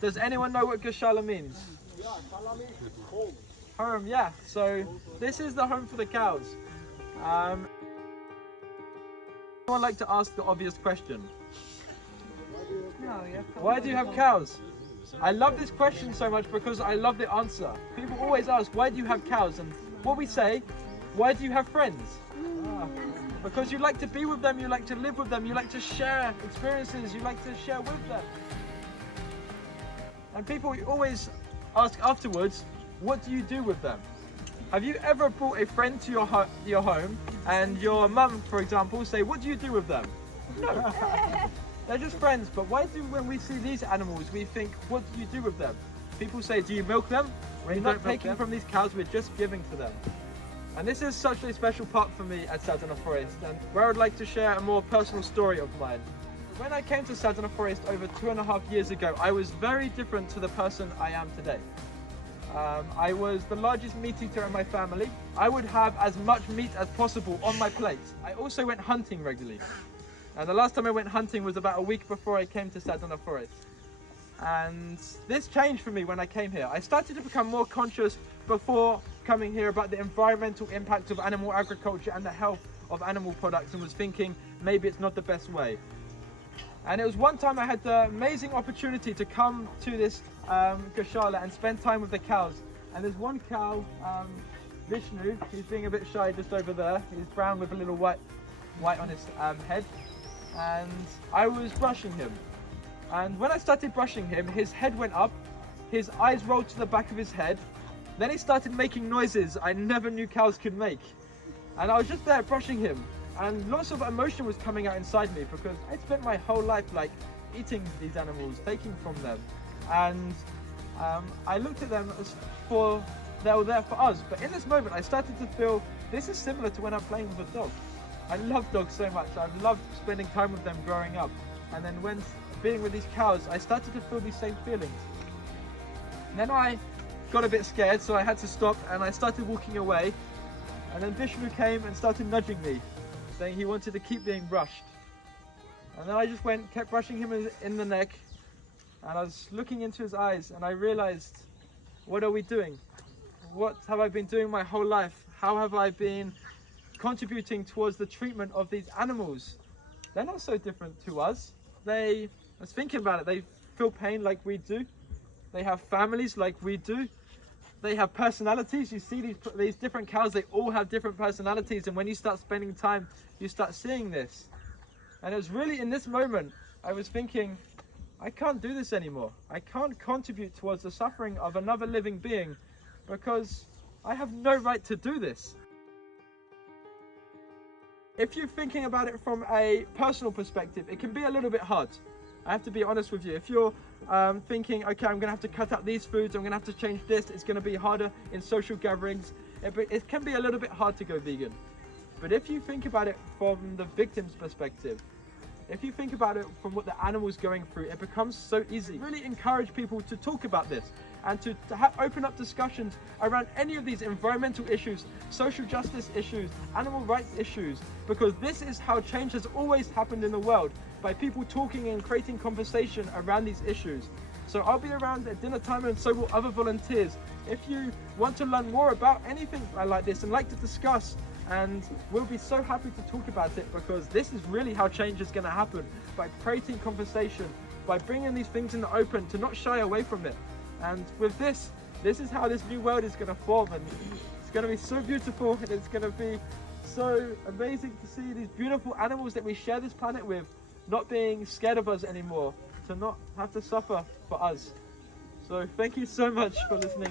Does anyone know what Gaushala means? Yeah, Gaushala means home. Home, yeah. So this is the home for the cows. I would like to ask the obvious question. Why do you have cows? I love this question so much because I love the answer. People always ask, why do you have cows? And what we say, why do you have friends? Because you like to be with them, you like to live with them, you like to share experiences, you like to share with them. And people always ask afterwards, what do you do with them? Have you ever brought a friend to your home and your mum, for example, say, what do you do with them? No. They're just friends, but why do when we see these animals, we think, what do you do with them? People say, do you milk them? We're not taking from these cows, we're just giving to them. And this is such a special part for me at Sadhana Forest, and where I would like to share a more personal story of mine. When I came to Sadhana Forest over 2.5 years ago, I was very different to the person I am today. I was the largest meat eater in my family. I would have as much meat as possible on my plate. I also went hunting regularly. And the last time I went hunting was about a week before I came to Sadhana Forest. And this changed for me when I came here. I started to become more conscious before coming here about the environmental impact of animal agriculture and the health of animal products, and was thinking maybe it's not the best way. And it was one time I had the amazing opportunity to come to this Gaushala and spend time with the cows. And there's one cow, Vishnu, he's being a bit shy just over there. He's brown with a little white on his head. And I was brushing him. And when I started brushing him, his head went up, his eyes rolled to the back of his head. Then he started making noises I never knew cows could make. And I was just there brushing him. And lots of emotion was coming out inside me because I spent my whole life like eating these animals, taking from them. And I looked at them as for they were there for us. But in this moment, I started to feel this is similar to when I'm playing with a dog. I love dogs so much. I've loved spending time with them growing up. And then when being with these cows, I started to feel these same feelings. And then I got a bit scared, so I had to stop and I started walking away. And then Vishnu came and started nudging me, saying he wanted to keep being brushed. And then I just kept brushing him in the neck, and I was looking into his eyes, and I realized, what are we doing? What have I been doing my whole life? How have I been contributing towards the treatment of these animals? They're not so different to us. I was thinking about it, they feel pain like we do. They have families like we do. They have personalities. You see these different cows, they all have different personalities, and when you start spending time, you start seeing this. And it was really in this moment, I was thinking, I can't do this anymore. I can't contribute towards the suffering of another living being because I have no right to do this. If you're thinking about it from a personal perspective, it can be a little bit hard. I have to be honest with you. If you're thinking, okay, I'm going to have to cut out these foods, I'm going to have to change this, it's going to be harder in social gatherings, it can be a little bit hard to go vegan. But if you think about it from the victim's perspective, if you think about it from what the animal's going through, it becomes so easy. Really encourage people to talk about this and to open up discussions around any of these environmental issues, social justice issues, animal rights issues, because this is how change has always happened in the world, by people talking and creating conversation around these issues. So I'll be around at dinner time, and so will other volunteers. If you want to learn more about anything like this and like to discuss, and we'll be so happy to talk about it, because this is really how change is going to happen, by creating conversation, by bringing these things in the open, to not shy away from it. And with this is how this new world is going to form, and it's going to be so beautiful, and it's going to be so amazing to see these beautiful animals that we share this planet with not being scared of us anymore, to not have to suffer for us. So thank you so much for listening.